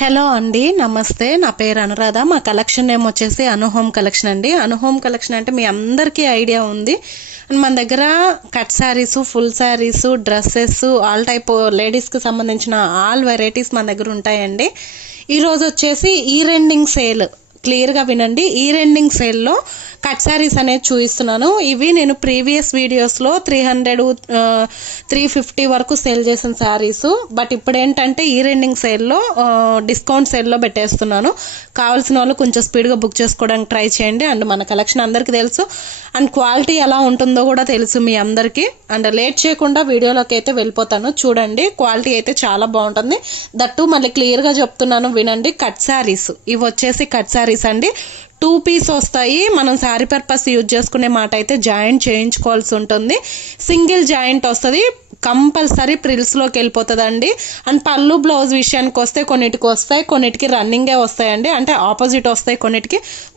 Hello అండి, నమస్తే. నా పేరు అనురాధ. మా కలెక్షన్ నేమ్ వచ్చేసి అనుహోమ్ కలెక్షన్ అండి. అనుహోమ్ కలెక్షన్ అంటే మీ అందరికీ ఐడియా ఉంది. అండ్ మన దగ్గర cut saris, full saris, dresses, all type లేడీస్కి సంబంధించిన ఆల్ వెరైటీస్ మన దగ్గర ఉంటాయండి. ఈరోజు వచ్చేసి ఈ రెండింగ్ సేల్, క్లియర్గా వినండి. ఈ రెండింగ్ సేల్లో కట్ శారీస్ అనేది చూపిస్తున్నాను. ఇవి నేను ప్రీవియస్ వీడియోస్లో 300, 350 వరకు సేల్ చేసిన శారీస్. బట్ ఇప్పుడు ఏంటంటే ఈ రెండింగ్ సేల్లో డిస్కౌంట్ సేల్లో పెట్టేస్తున్నాను. కావాల్సిన వాళ్ళు కొంచెం స్పీడ్గా బుక్ చేసుకోవడానికి ట్రై చేయండి. అండ్ మన కలెక్షన్ అందరికీ తెలుసు, అండ్ క్వాలిటీ ఎలా ఉంటుందో కూడా తెలుసు మీ అందరికీ. అండ్ లేట్ చేయకుండా వీడియోలోకి అయితే వెళ్ళిపోతాను. చూడండి, క్వాలిటీ అయితే చాలా బాగుంటుంది. దట్టు మళ్ళీ క్లియర్గా చెప్తున్నాను, వినండి. కట్ శారీస్, ఇవి వచ్చేసి కట్ శారీస్ అండి. 2 పీస్ వస్తాయి. మనం శారీ పర్పస్ యూజ్ చేసుకునే మాట అయితే జాయింట్ చేయించుకోవాల్సి ఉంటుంది. సింగిల్ జాయింట్ వస్తుంది, కంపల్సరీ ప్రిల్స్లోకి వెళ్ళిపోతుందండి. అండ్ పళ్ళు బ్లౌజ్ విషయానికి వస్తే కొన్నిటికి వస్తాయి, కొన్నిటికి రన్నింగే వస్తాయండి. అంటే ఆపోజిట్ వస్తాయి,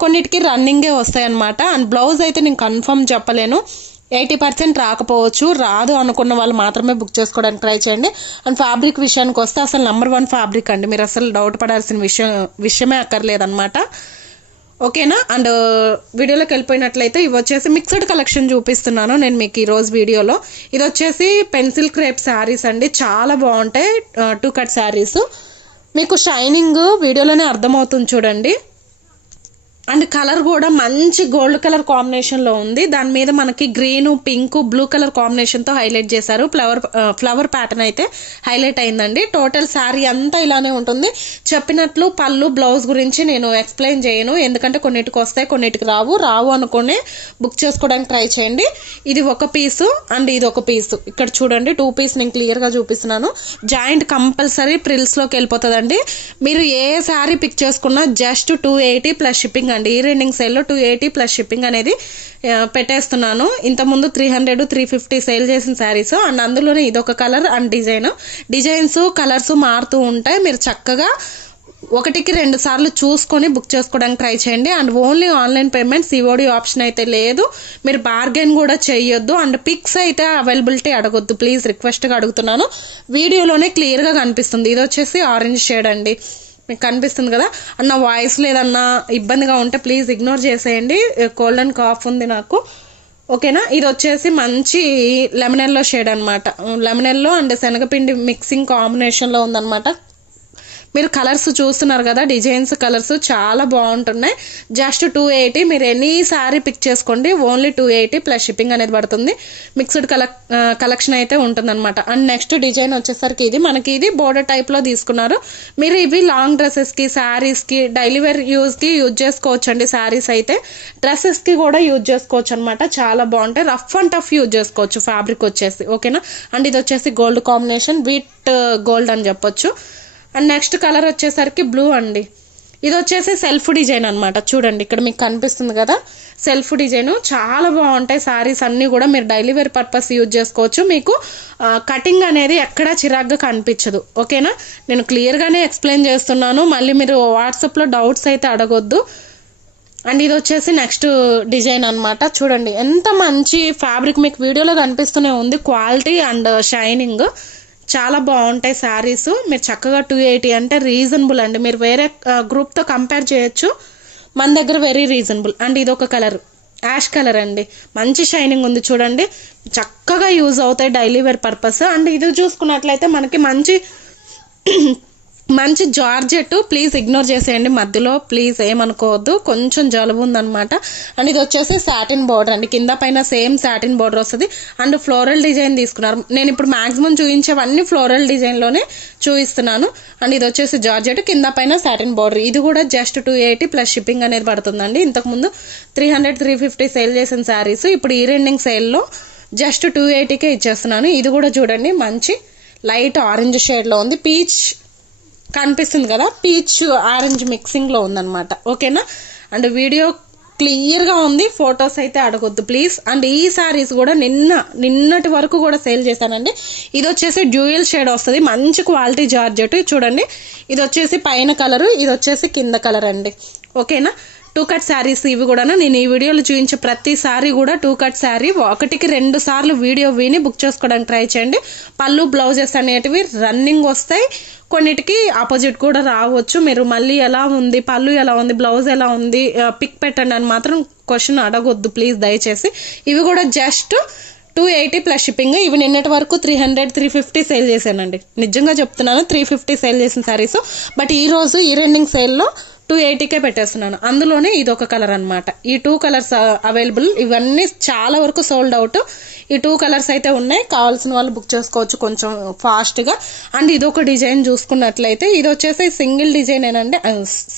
కొన్నిటికి రన్నింగే వస్తాయి అనమాట. అండ్ బ్లౌజ్ అయితే నేను కన్ఫర్మ్ చెప్పలేను, 80% రాకపోవచ్చు. రాదు అనుకున్న వాళ్ళు మాత్రమే బుక్ చేసుకోవడానికి ట్రై చేయండి. అండ్ ఫ్యాబ్రిక్ విషయానికి వస్తే అసలు నెంబర్ 1 ఫ్యాబ్రిక్ అండి. మీరు అసలు డౌట్ పడాల్సిన విషయమే అక్కర్లేదన్నమాట. ఓకేనా? అండ్ వీడియోలోకి వెళ్ళిపోయినట్లయితే ఇవి వచ్చేసి మిక్స్డ్ కలెక్షన్ చూపిస్తున్నాను నేను మీకు ఈరోజు వీడియోలో. ఇది వచ్చేసి పెన్సిల్ క్రేప్ శారీస్ అండి. చాలా బాగుంటాయి. 2 కట్ శారీస్. మీకు షైనింగ్ వీడియోలోనే అర్థమవుతుంది చూడండి. అండ్ కలర్ కూడా మంచి గోల్డ్ కలర్ కాంబినేషన్లో ఉంది. దాని మీద మనకి గ్రీన్, పింక్, బ్లూ కలర్ కాంబినేషన్తో హైలైట్ చేశారు. ఫ్లవర్ ప్యాటర్న్ అయితే హైలైట్ అయిందండి. టోటల్ శారీ అంతా ఇలానే ఉంటుంది. చెప్పినట్లు పళ్ళు, బ్లౌజ్ గురించి నేను ఎక్స్ప్లెయిన్ చేయను, ఎందుకంటే కొన్నిటికి వస్తాయి, కొన్నిటికి రావు అనుకునే బుక్ చేసుకోవడానికి ట్రై చేయండి. ఇది ఒక పీసు అండ్ ఇది ఒక పీసు. ఇక్కడ చూడండి, 2 పీస్ నేను క్లియర్గా చూపిస్తున్నాను. జాయింట్ కంపల్సరీ ప్రిల్స్లోకి వెళ్ళిపోతుందండి. మీరు ఏ శారీ పిక్ చేసుకున్నా జస్ట్ 280 ప్లస్ షిప్పింగ్. ఈ రెండింగ్ సేల్లో 280 ప్లస్ షిప్పింగ్ అనేది పెట్టేస్తున్నాను. ఇంతకుముందు 300, 350 సేల్ చేసిన శారీస్. అండ్ అందులోనే ఇదొక కలర్ అండ్ డిజైన్స్, కలర్స్ మారుతూ ఉంటాయి. మీరు చక్కగా 1కి 2 సార్లు చూసుకొని బుక్ చేసుకోవడానికి ట్రై చేయండి. And only online payment, COD option అయితే లేదు. మీరు బార్గెన్ కూడా చేయొద్దు. అండ్ పిక్స్ అయితే అవైలబిలిటీ అడగొద్దు ప్లీజ్, రిక్వెస్ట్గా అడుగుతున్నాను. వీడియోలోనే క్లియర్గా కనిపిస్తుంది. ఇది వచ్చేసి ఆరెంజ్ షేడ్ అండి, మీకు కనిపిస్తుంది కదా. అన్న వాయిస్ లేదన్నా ఇబ్బందిగా ఉంటే ప్లీజ్ ఇగ్నోర్ చేసేయండి. కోల్డ్ అండ్ కాఫ్ ఉంది నాకు. ఓకేనా? ఇది వచ్చేసి మంచి లెమన్ ఎల్లో షేడ్ అనమాట. లెమన్ ఎల్లో అండ్ శనగపిండి మిక్సింగ్ కాంబినేషన్లో ఉందన్నమాట. మీరు కలర్స్ చూస్తున్నారు కదా, డిజైన్స్, కలర్స్ చాలా బాగుంటున్నాయి. జస్ట్ 280. మీరు ఎనీ సారీ పిక్ చేసుకోండి, ఓన్లీ 280 ప్లస్ షిప్పింగ్ అనేది పడుతుంది. మిక్స్డ్ కలెక్షన్ అయితే ఉంటుందన్నమాట. అండ్ నెక్స్ట్ డిజైన్ వచ్చేసరికి ఇది బోర్డర్ టైప్లో తీసుకున్నారు. మీరు ఇవి లాంగ్ డ్రెస్సెస్కి, శారీస్కి, డైలీ వేర్ యూజ్కి యూజ్ చేసుకోవచ్చు అండి. శారీస్ అయితే డ్రెస్సెస్కి కూడా యూజ్ చేసుకోవచ్చు అనమాట. చాలా బాగుంటాయి. రఫ్ అండ్ టఫ్ యూజ్ చేసుకోవచ్చు ఫ్యాబ్రిక్ వచ్చేసి. ఓకేనా? అండ్ ఇది వచ్చేసి గోల్డ్ కాంబినేషన్, వీట్ గోల్డ్ అని చెప్పొచ్చు. అండ్ నెక్స్ట్ కలర్ వచ్చేసరికి బ్లూ అండి. ఇది వచ్చేసి సెల్ఫ్ డిజైన్ అనమాట. చూడండి, ఇక్కడ మీకు కనిపిస్తుంది కదా, సెల్ఫ్ డిజైన్. చాలా బాగుంటాయి శారీస్ అన్నీ కూడా. మీరు డైలీ వేర్ పర్పస్ యూజ్ చేసుకోవచ్చు. మీకు కటింగ్ అనేది ఎక్కడా చిరాగ్గా కనిపించదు. ఓకేనా? నేను క్లియర్గానే ఎక్స్ప్లెయిన్ చేస్తున్నాను, మళ్ళీ మీరు వాట్సాప్లో డౌట్స్ అయితే అడగొద్దు. అండ్ ఇది వచ్చేసి నెక్స్ట్ డిజైన్ అనమాట. చూడండి ఎంత మంచి ఫ్యాబ్రిక్, మీకు వీడియోలో కనిపిస్తూనే ఉంది. క్వాలిటీ అండ్ షైనింగ్ చాలా బాగుంటాయి శారీస్. మీరు చక్కగా 280 అంటే రీజనబుల్ అండి. మీరు వేరే గ్రూప్తో కంపేర్ చేయొచ్చు, మన దగ్గర వెరీ రీజనబుల్. అండ్ ఇది ఒక కలర్, యాష్ కలర్ అండి. మంచి షైనింగ్ ఉంది చూడండి, చక్కగా యూజ్ అవుతాయి డైలీ వేర్ పర్పస్. అండ్ ఇది చూసుకున్నట్లయితే మనకి మంచి జార్జెట్. ప్లీజ్ ఇగ్నోర్ చేసేయండి మధ్యలో, ప్లీజ్ ఏమనుకోవద్దు, కొంచెం జలుబు ఉందనమాట. అండ్ ఇది వచ్చేసి సాటిన్ బోర్డర్ అండి. కింద పైన సేమ్ సాటిన్ బోర్డర్ వస్తుంది. అండ్ ఫ్లోరల్ డిజైన్ తీసుకున్నారు. నేను ఇప్పుడు మాక్సిమం చూపించేవన్నీ ఫ్లోరల్ డిజైన్లోనే చూపిస్తున్నాను. అండ్ ఇది వచ్చేసి జార్జెట్, కింద పైన సాటిన్ బోర్డర్. ఇది కూడా జస్ట్ 280 ప్లస్ షిప్పింగ్ అనేది పడుతుందండి. ఇంతకుముందు 300, 350 సేల్ చేసిన శారీస్ ఇప్పుడు ఈ రెండింగ్ సేల్లో జస్ట్ 280కే ఇచ్చేస్తున్నాను. ఇది కూడా చూడండి, మంచి లైట్ ఆరెంజ్ షేడ్లో ఉంది. పీచ్ కనిపిస్తుంది కదా, పీచ్ ఆరెంజ్ మిక్సింగ్లో ఉందన్నమాట. ఓకేనా? అండ్ వీడియో క్లియర్గా ఉంది, ఫొటోస్ అయితే అడగొద్దు ప్లీజ్. అండ్ ఈ శారీస్ కూడా నిన్నటి వరకు కూడా సేల్ చేశానండి. ఇది వచ్చేసి డ్యూయల్ షేడ్ వస్తుంది, మంచి క్వాలిటీ జార్జెట్. చూడండి, ఇది వచ్చేసి పైన కలరు, ఇది వచ్చేసి కింద కలర్ అండి. ఓకేనా? టూ కట్ శారీస్ ఇవి కూడా నేను ఈ వీడియోలో చూపించే ప్రతి సారీ కూడా టూ కట్ శారీ. 1కి 2 సార్లు వీడియో విని బుక్ చేసుకోవడానికి ట్రై చేయండి. పళ్ళు బ్లౌజెస్ అనేటివి రన్నింగ్ వస్తాయి, కొన్నిటికి ఆపోజిట్ కూడా రావచ్చు. మీరు మళ్ళీ ఎలా ఉంది, పళ్ళు ఎలా ఉంది, బ్లౌజ్ ఎలా ఉంది, పిక్ పెట్టండి అని మాత్రం క్వశ్చన్ అడగొద్దు ప్లీజ్ దయచేసి. ఇవి కూడా జస్ట్ 280 ప్లస్ షిప్పింగ్. ఇవి నిన్నటి వరకు 300, 350 సేల్ చేశానండి. నిజంగా చెప్తున్నాను, 350 సేల్ చేసిన శారీస్. బట్ ఈ రోజు ఈ రెండింగ్ సేల్లో 280కే పెట్టేస్తున్నాను. అందులోనే ఇది ఒక కలర్ అనమాట. ఈ 2 కలర్స్ అవైలబుల్. ఇవన్నీ చాలా వరకు సోల్డ్ అవుట్. ఈ 2 కలర్స్ అయితే ఉన్నాయి, కావాల్సిన వాళ్ళు బుక్ చేసుకోవచ్చు కొంచెం ఫాస్ట్గా. అండ్ ఇది ఒక డిజైన్ చూసుకున్నట్లయితే ఇది వచ్చేసి సింగిల్ డిజైన్ ఏనండి,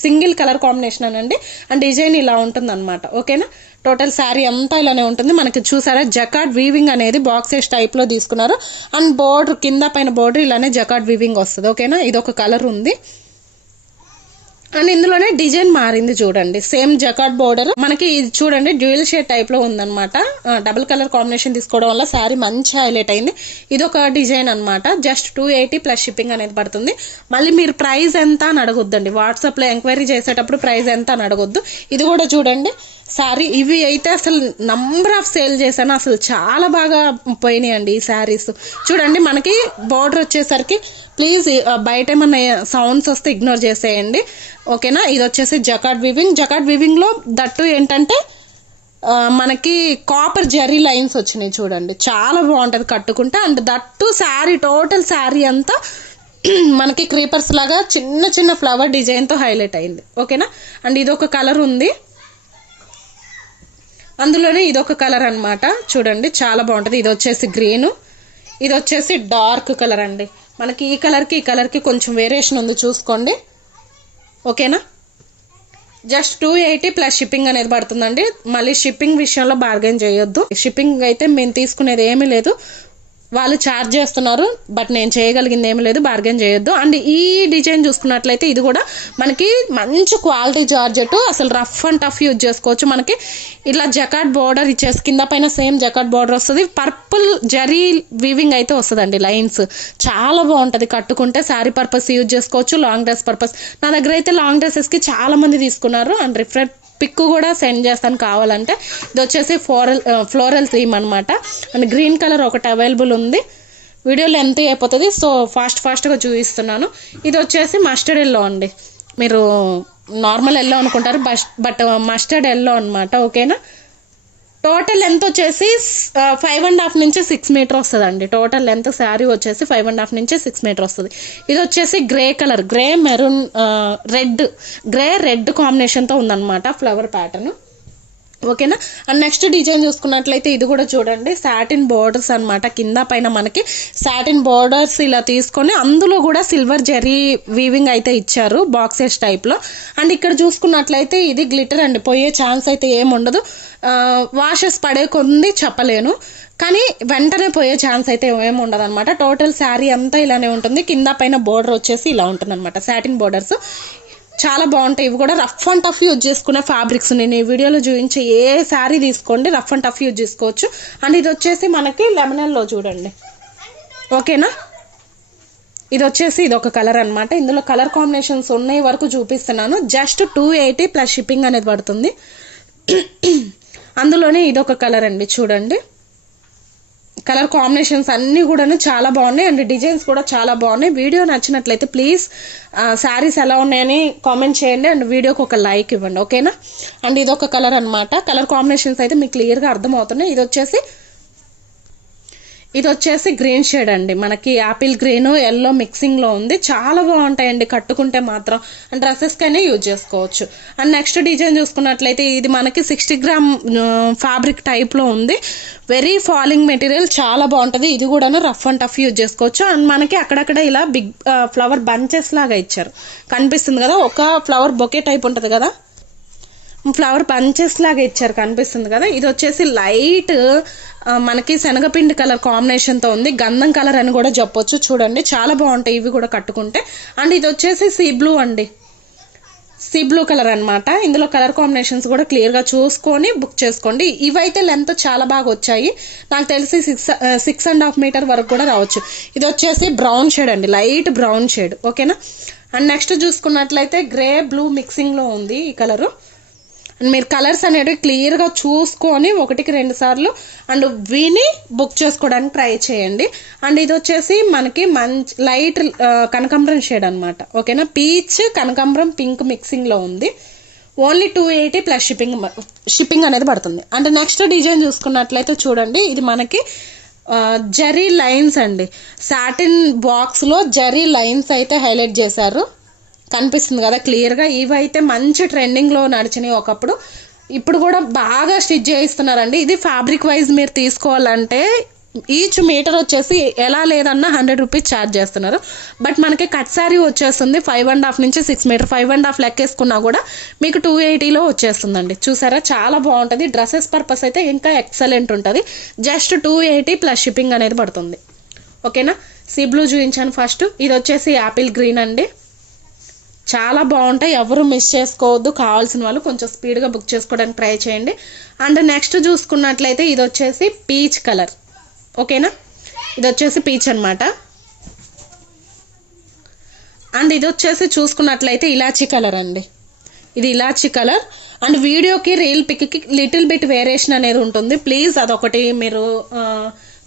సింగిల్ కలర్ కాంబినేషన్ అనండి. అండ్ డిజైన్ ఇలా ఉంటుంది అనమాట. ఓకేనా, టోటల్ శారీ అంతా ఇలానే ఉంటుంది. మనకి చూసారా జకార్డ్ వీవింగ్ అనేది బాక్సెస్ టైప్లో తీసుకున్నారు. అండ్ బోర్డర్ కింద పైన బోర్డర్ ఇలానే జకార్డ్ వీవింగ్ వస్తుంది. ఓకేనా, ఇది ఒక కలర్ ఉంది. అండ్ ఇందులోనే డిజైన్ మారింది చూడండి, సేమ్ జకార్డ్ బోర్డర్ మనకి ఇది చూడండి డ్యూయల్ షేడ్ టైప్ లో ఉందన్నమాట. డబుల్ కలర్ కాంబినేషన్ తీసుకోవడం వల్ల శారీ మంచి హైలైట్ అయింది. ఇది ఒక డిజైన్ అనమాట. జస్ట్ 280 ప్లస్ షిప్పింగ్ అనేది పడుతుంది. మళ్ళీ మీరు ప్రైస్ ఎంత అని అడగొద్దండి, వాట్సాప్ లో ఎంక్వైరీ చేసేటప్పుడు ప్రైస్ ఎంత అని అడగొద్దు. ఇది కూడా చూడండి శారీ. ఇవి అయితే అసలు నంబర్ ఆఫ్ సేల్ చేశాను, అసలు చాలా బాగా పోయినాయండి ఈ శారీస్. చూడండి మనకి బోర్డర్ వచ్చేసరికి ప్లీజ్ బయట ఏమన్నా సౌండ్స్ వస్తే ఇగ్నోర్ చేసేయండి. ఓకేనా, ఇది వచ్చేసి జకార్డ్ వీవింగ్. జకార్డ్ వీవింగ్ లో దట్టు ఏంటంటే మనకి కాపర్ జరీ లైన్స్ వచ్చినాయి చూడండి, చాలా బాగుంటది కట్టుకుంటే. And that sari total sari అంతా మనకి క్రీపర్స్ లాగా చిన్న చిన్న ఫ్లవర్ డిజైన్ తో హైలైట్ అయింది. ఓకేనా, అండ్ ఇది ఒక కలర్ ఉంది, అందులోనే ఇదొక కలర్ అనమాట. చూడండి చాలా బాగుంటది. ఇది వచ్చేసి గ్రీన్, ఇది వచ్చేసి డార్క్ కలర్ అండి. మనకి ఈ కలర్కి ఈ కలర్కి కొంచెం వేరియేషన్ ఉంది చూసుకోండి. ఓకేనా, జస్ట్ 280 ప్లస్ షిప్పింగ్ అనేది పడుతుందండి. మళ్ళీ షిప్పింగ్ విషయంలో బార్గెన్ చేయొద్దు. షిప్పింగ్ అయితే మేము తీసుకునేది ఏమీ లేదు, వాళ్ళు ఛార్జ్ చేస్తున్నారు. బట్ నేను చేయగలిగింది ఏమీ లేదు, బార్గెన్ చేయొద్దు. అండ్ ఈ డిజైన్ చూసుకున్నట్లయితే ఇది కూడా మనకి మంచి క్వాలిటీ జార్జెట్, అసలు రఫ్ అండ్ టఫ్ యూజ్ చేసుకోవచ్చు. మనకి ఇట్లా జకార్డ్ బోర్డర్ ఇచ్చేసి కింద పైన సేమ్ జకార్డ్ బోర్డర్ వస్తుంది. పర్పుల్ జరీ వీవింగ్ అయితే వస్తుందండి, లైన్స్ చాలా బాగుంటుంది కట్టుకుంటే. శారీ పర్పస్ యూజ్ చేసుకోవచ్చు, లాంగ్ డ్రెస్ పర్పస్. నా దగ్గర అయితే లాంగ్ డ్రెస్సెస్కి చాలా మంది తీసుకున్నారు. అండ్ రిఫరెంట్ పిక్ కూడా సెండ్ చేస్తాను కావాలంటే. ఇది వచ్చేసి ఫ్లోరల్ థీమ్ అనమాట. అండ్ గ్రీన్ కలర్ ఒకటి అవైలబుల్ ఉంది. వీడియో లెంత్ అయిపోతుంది, సో ఫాస్ట్గా చూపిస్తున్నాను. ఇది వచ్చేసి మస్టర్డ్ ఎల్లో అండి. మీరు నార్మల్ ఎల్లో అనుకుంటారు, బట్ మస్టర్డ్ ఎల్లో అనమాట. ఓకేనా, టోటల్ లెంత్ వచ్చేసి 5.5 నుంచి 6 మీటర్ వస్తుంది అండి. టోటల్ లెంత్ శారీ వచ్చేసి 5.5 నుంచి 6 మీటర్ వస్తుంది. ఇది వచ్చేసి grey colour, grey maroon red కాంబినేషన్తో ఉందన్నమాట ఫ్లవర్ ప్యాటర్న్. ఓకేనా, అండ్ నెక్స్ట్ డిజైన్ చూసుకున్నట్లయితే ఇది కూడా చూడండి సాటిన్ బోర్డర్స్ అనమాట. కింద పైన మనకి సాటిన్ బోర్డర్స్ ఇలా తీసుకొని అందులో కూడా సిల్వర్ జరీ వీవింగ్ అయితే ఇచ్చారు బాక్సెస్ టైప్లో. అండ్ ఇక్కడ చూసుకున్నట్లయితే ఇది గ్లిటర్ అండి, పోయే ఛాన్స్ అయితే ఏముండదు. వాషెస్ పడే కొంది చెప్పలేను, కానీ వెంటనే పోయే ఛాన్స్ అయితే ఏమి ఉండదు అనమాట. టోటల్ శారీ అంతా ఇలానే ఉంటుంది. కింద పైన బోర్డర్ వచ్చేసి ఇలా ఉంటుంది అనమాట, సాటిన్ బోర్డర్స్ చాలా బాగుంటాయి. ఇవి కూడా రఫ్ అండ్ టఫ్ యూజ్ చేసుకునే ఫ్యాబ్రిక్స్. నేను ఈ వీడియోలో చూపించే ఏ శారీ తీసుకోండి రఫ్ అండ్ టఫ్ యూజ్ చేసుకోవచ్చు. అండ్ ఇది వచ్చేసి మనకి లెమనల్లో చూడండి. ఓకేనా, ఇది వచ్చేసి ఇది ఒక కలర్ అనమాట. ఇందులో కలర్ కాంబినేషన్స్ ఉన్నాయి వరకు చూపిస్తున్నాను. జస్ట్ 280 ప్లస్ షిప్పింగ్ అనేది పడుతుంది. అందులోనే ఇది ఒక కలర్ అండి, చూడండి కలర్ కాంబినేషన్స్ అన్నీ కూడా చాలా బాగున్నాయి. అండ్ డిజైన్స్ కూడా చాలా బాగున్నాయి. వీడియో నచ్చినట్లయితే ప్లీజ్ శారీస్ ఎలా ఉన్నాయని కామెంట్ చేయండి. అండ్ వీడియోకి ఒక లైక్ ఇవ్వండి. ఓకేనా, అండ్ ఇది ఒక కలర్ అనమాట. కలర్ కాంబినేషన్స్ అయితే మీకు క్లియర్గా అర్థమవుతున్నాయి. ఇది వచ్చేసి గ్రీన్ షేడ్ అండి. మనకి యాపిల్ గ్రీన్ ఎల్లో మిక్సింగ్ లో ఉంది. చాలా బాగుంటాయండి కట్టుకుంటే మాత్రం. అండ్ డ్రెస్సెస్ కైనా యూజ్ చేసుకోవచ్చు. అండ్ నెక్స్ట్ డిజైన్ చూసుకున్నట్లయితే ఇది మనకి 60 గ్రామ్ ఫ్యాబ్రిక్ టైప్ లో ఉంది. వెరీ ఫాలింగ్ మెటీరియల్, చాలా బాగుంటది. ఇది కూడా రఫ్ అండ్ టఫ్ యూజ్ చేసుకోవచ్చు. అండ్ మనకి అక్కడక్కడ ఇలా బిగ్ ఫ్లవర్ బంచెస్ లాగా ఇచ్చారు, కనిపిస్తుంది కదా. ఒక ఫ్లవర్ బొకే టైప్ ఉంటది కదా, ఫ్లవర్ బంచెస్ లాగా ఇచ్చారు, కనిపిస్తుంది కదా. ఇది వచ్చేసి లైట్ మనకి శనగపిండి కలర్ కాంబినేషన్తో ఉంది. గంధం కలర్ అని కూడా చెప్పొచ్చు. చూడండి చాలా బాగుంటాయి ఇవి కూడా కట్టుకుంటే. అండ్ ఇది వచ్చేసి సీ బ్లూ అండి, సీ బ్లూ కలర్ అనమాట. ఇందులో కలర్ కాంబినేషన్స్ కూడా క్లియర్గా చూసుకొని బుక్ చేసుకోండి. ఇవైతే లెంత్ చాలా బాగా వచ్చాయి. నాకు తెలిసి 6.5 మీటర్ వరకు కూడా రావచ్చు. ఇది వచ్చేసి బ్రౌన్ షేడ్ అండి, లైట్ బ్రౌన్ షేడ్. ఓకేనా, అండ్ నెక్స్ట్ చూసుకున్నట్లయితే గ్రే బ్లూ మిక్సింగ్లో ఉంది ఈ కలరు. అండ్ మీరు కలర్స్ అనేవి క్లియర్గా చూసుకొని 1-2 సార్లు అండ్ విని బుక్ చేసుకోవడానికి ట్రై చేయండి. అండ్ ఇది వచ్చేసి మనకి మంచి లైట్ కనకాంబరం షేడ్ అనమాట. ఓకేనా, పీచ్ కనకాంబరం పింక్ మిక్సింగ్లో ఉంది. ఓన్లీ 280 ప్లస్ షిప్పింగ్ అనేది పడుతుంది. అండ్ నెక్స్ట్ డిజైన్ చూసుకున్నట్లయితే చూడండి, ఇది మనకి జరీ లైన్స్ అండి. సాటిన్ బాక్స్లో జరీ లైన్స్ అయితే హైలైట్ చేశారు, కనిపిస్తుంది కదా క్లియర్గా. ఇవైతే మంచి ట్రెండింగ్లో నడిచినాయి ఒకప్పుడు, ఇప్పుడు కూడా బాగా స్టిచ్ చేయిస్తున్నారండి. ఇది ఫ్యాబ్రిక్ వైజ్ మీరు తీసుకోవాలంటే ఈచ్ మీటర్ వచ్చేసి ఎలా లేదన్నా 100 రూపీస్ ఛార్జ్ చేస్తున్నారు. బట్ మనకి కట్ శారీ వచ్చేస్తుంది 5.5 నుంచి 6 మీటర్, 5.5 లెక్కేసుకున్నా కూడా మీకు 280లో వచ్చేస్తుందండి. చూసారా, చాలా బాగుంటుంది. డ్రెస్సెస్ పర్పస్ అయితే ఇంకా ఎక్సలెంట్ ఉంటుంది. జస్ట్ 280 ప్లస్ షిప్పింగ్ అనేది పడుతుంది. ఓకేనా, సీ బ్లూ చూపించాను ఫస్ట్. ఇది వచ్చేసి యాపిల్ గ్రీన్ అండి, చాలా బాగుంటాయి. ఎవరు మిస్ చేసుకోవద్దు. కావాల్సిన వాళ్ళు కొంచెం స్పీడ్గా బుక్ చేసుకోవడానికి ట్రై చేయండి. అండ్ నెక్స్ట్ చూసుకున్నట్లయితే ఇది వచ్చేసి పీచ్ కలర్. ఓకేనా, ఇది వచ్చేసి పీచ్ అనమాట. అండ్ ఇది వచ్చేసి చూసుకున్నట్లయితే ఇలాచీ కలర్ అండి. ఇది ఇలాచీ కలర్. అండ్ వీడియోకి reel Pikki little bit variation అనేది ఉంటుంది. ప్లీజ్ అదొకటి మీరు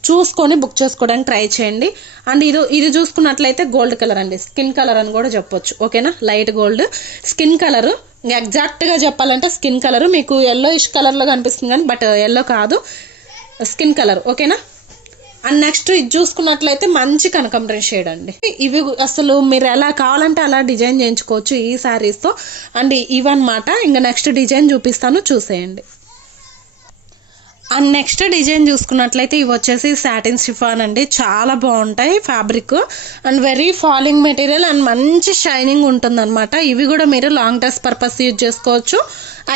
చూసుకొని బుక్ చేసుకోవడానికి ట్రై చేయండి. అండ్ ఇది చూసుకున్నట్లయితే గోల్డ్ కలర్ అండి, స్కిన్ కలర్ అని కూడా చెప్పొచ్చు. ఓకేనా, లైట్ గోల్డ్ స్కిన్ కలర్. ఎగ్జాక్ట్గా చెప్పాలంటే స్కిన్ కలర్ మీకు ఎల్లో ఇష్ కలర్లో కనిపిస్తుంది కానీ బట్ ఎల్లో కాదు, స్కిన్ కలర్. ఓకేనా, అండ్ నెక్స్ట్ ఇది చూసుకున్నట్లయితే మంచి కనకాంబరం షేడ్ అండి. ఇవి అసలు మీరు ఎలా కావాలంటే అలా డిజైన్ చేయించుకోవచ్చు ఈ శారీస్తో. అండ్ ఇవన్నమాట. ఇంకా నెక్స్ట్ డిజైన్ చూపిస్తాను, చూసేయండి. అండ్ నెక్స్ట్ డిజైన్ చూసుకున్నట్లయితే ఇవి వచ్చేసి సాటిన్ షిఫాన్ అండి. చాలా బాగుంటాయి fabric and very falling material and మంచి షైనింగ్ ఉంటుంది అనమాట. ఇవి కూడా మీరు లాంగ్ డ్రెస్ పర్పస్ యూజ్ చేసుకోవచ్చు,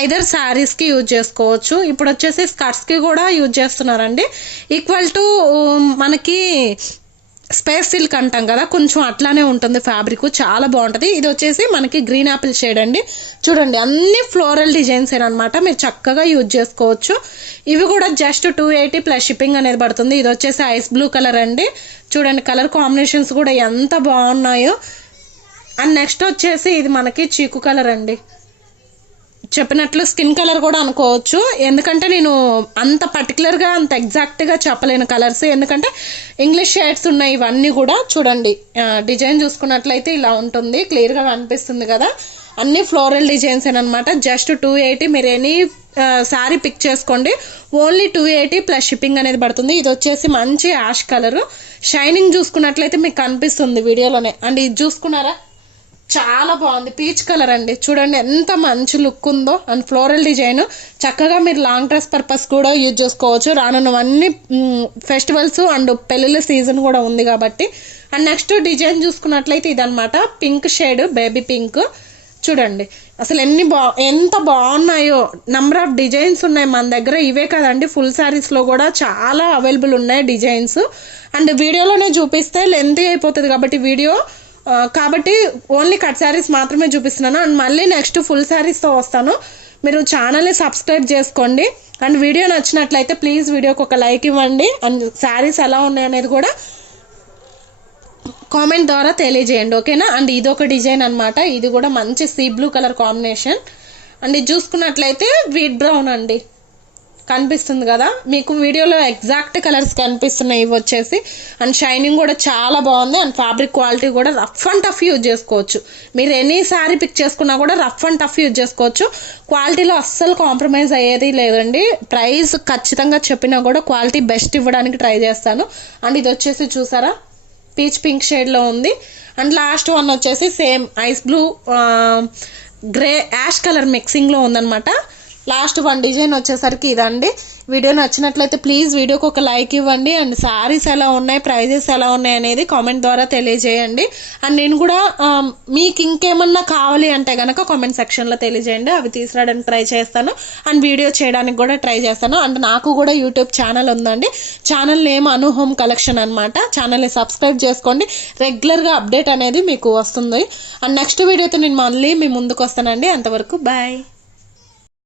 ఐదర్ శారీస్కి యూజ్ చేసుకోవచ్చు. ఇప్పుడు వచ్చేసి స్కర్ట్స్కి కూడా యూజ్ చేస్తున్నారండి. ఈక్వల్ టు మనకి స్పేస్ సిల్క్ అంటాం కదా, కొంచెం అట్లానే ఉంటుంది ఫ్యాబ్రిక్, చాలా బాగుంటుంది. ఇది వచ్చేసి మనకి గ్రీన్ యాపిల్ షేడ్ అండి. చూడండి, అన్ని ఫ్లోరల్ డిజైన్స్ అనమాట, మీరు చక్కగా యూజ్ చేసుకోవచ్చు. ఇవి కూడా జస్ట్ 280 ప్లస్ షిప్పింగ్ అనేది పడుతుంది. ఇది వచ్చేసి ఐస్ బ్లూ కలర్ అండి. చూడండి, కలర్ కాంబినేషన్స్ కూడా ఎంత బాగున్నాయో. అండ్ నెక్స్ట్ వచ్చేసి ఇది మనకి చీకు కలర్ అండి. చెప్పినట్లు స్కిన్ కలర్ కూడా అనుకోవచ్చు, ఎందుకంటే నేను అంత పర్టికులర్గా అంత ఎగ్జాక్ట్గా చెప్పలేను కలర్స్, ఎందుకంటే ఇంగ్లీష్ షేడ్స్ ఉన్నాయి ఇవన్నీ కూడా. చూడండి, డిజైన్ చూసుకున్నట్లయితే ఇలా ఉంటుంది, క్లియర్గా కనిపిస్తుంది కదా. అన్ని ఫ్లోరల్ డిజైన్స్ అనమాట. జస్ట్ 280, మీరు ఎనీ శారీ పిక్ చేసుకోండి, ఓన్లీ 280 ప్లస్ షిప్పింగ్ అనేది పడుతుంది. ఇది వచ్చేసి మంచి యాష్ కలర్, షైనింగ్ చూసుకున్నట్లయితే మీకు కనిపిస్తుంది వీడియోలోనే. అండ్ ఇది చూసుకున్నారా, చాలా బాగుంది, పీచ్ కలర్ అండి. చూడండి ఎంత మంచి లుక్ ఉందో. అండ్ ఫ్లోరల్ డిజైన్ చక్కగా మీరు లాంగ్ డ్రెస్ పర్పస్ కూడా యూజ్ చేసుకోవచ్చు. రానున్నవన్నీ ఫెస్టివల్స్ అండ్ పెళ్ళిళ్ళ సీజన్ కూడా ఉంది కాబట్టి. అండ్ నెక్స్ట్ డిజైన్ చూసుకున్నట్లయితే ఇదనమాట, పింక్ షేడ్, బేబీ పింక్. చూడండి అసలు ఎంత బాగున్నాయో. నెంబర్ ఆఫ్ డిజైన్స్ ఉన్నాయి మన దగ్గర. ఇవే కదండి, ఫుల్ శారీస్లో కూడా చాలా అవైలబుల్ ఉన్నాయి డిజైన్స్. అండ్ వీడియోలోనే చూపిస్తే లెంతీ అయిపోతుంది కాబట్టి ఓన్లీ కట్ శారీస్ మాత్రమే చూపిస్తున్నాను. అండ్ మళ్ళీ నెక్స్ట్ ఫుల్ శారీస్తో వస్తాను. మీరు ఛానల్ని సబ్స్క్రైబ్ చేసుకోండి. అండ్ వీడియో నచ్చినట్లయితే ప్లీజ్ వీడియోకి ఒక లైక్ ఇవ్వండి. అండ్ శారీస్ ఎలా ఉన్నాయి అనేది కూడా కామెంట్ ద్వారా తెలియజేయండి. ఓకేనా, అండ్ ఇది ఒక డిజైన్ అనమాట. ఇది కూడా మంచి sea blue colour combination. And ఇది చూసుకున్నట్లయితే వీట్ బ్రౌన్ అండి, కనిపిస్తుంది కదా మీకు వీడియోలో. ఎగ్జాక్ట్ కలర్స్ కనిపిస్తున్నాయి ఇవి వచ్చేసి. అండ్ షైనింగ్ కూడా చాలా బాగుంది. అండ్ ఫ్యాబ్రిక్ క్వాలిటీ కూడా రఫ్ అండ్ టఫ్ యూజ్ చేసుకోవచ్చు. మీరు ఎనీ శారీ పిక్ చేసుకున్నా కూడా రఫ్ అండ్ టఫ్ యూజ్ చేసుకోవచ్చు. క్వాలిటీలో అస్సలు కాంప్రమైజ్ అయ్యేది లేదండి. ప్రైస్ ఖచ్చితంగా చెప్పినా కూడా క్వాలిటీ బెస్ట్ ఇవ్వడానికి ట్రై చేస్తాను. అండ్ ఇది వచ్చేసి చూసారా, పీచ్ పింక్ షేడ్లో ఉంది. అండ్ లాస్ట్ వన్ వచ్చేసి same ice blue grey ash colour మిక్సింగ్లో ఉందన్నమాట. లాస్ట్ వన్ డిజైన్ వచ్చేసరికి ఇదండి. వీడియో నచ్చినట్లయితే ప్లీజ్ వీడియోకి ఒక లైక్ ఇవ్వండి. అండ్ శారీస్ ఎలా ఉన్నాయి, ప్రైజెస్ ఎలా ఉన్నాయి అనేది కామెంట్ ద్వారా తెలియజేయండి. అండ్ నేను కూడా మీకు ఇంకేమన్నా కావాలి అంటే కనుక కామెంట్ సెక్షన్లో తెలియజేయండి, అవి తీసుకురావడానికి ట్రై చేస్తాను. అండ్ వీడియో చేయడానికి కూడా ట్రై చేస్తాను. అండ్ నాకు కూడా యూట్యూబ్ ఛానల్ ఉందండి. ఛానల్ నేమ్ అను హోమ్ కలెక్షన్ అనమాట. ఛానల్ని సబ్స్క్రైబ్ చేసుకోండి, రెగ్యులర్గా అప్డేట్ అనేది మీకు వస్తుంది. అండ్ నెక్స్ట్ వీడియోతో నేను మళ్ళీ మీ ముందుకు వస్తానండి. అంతవరకు బాయ్.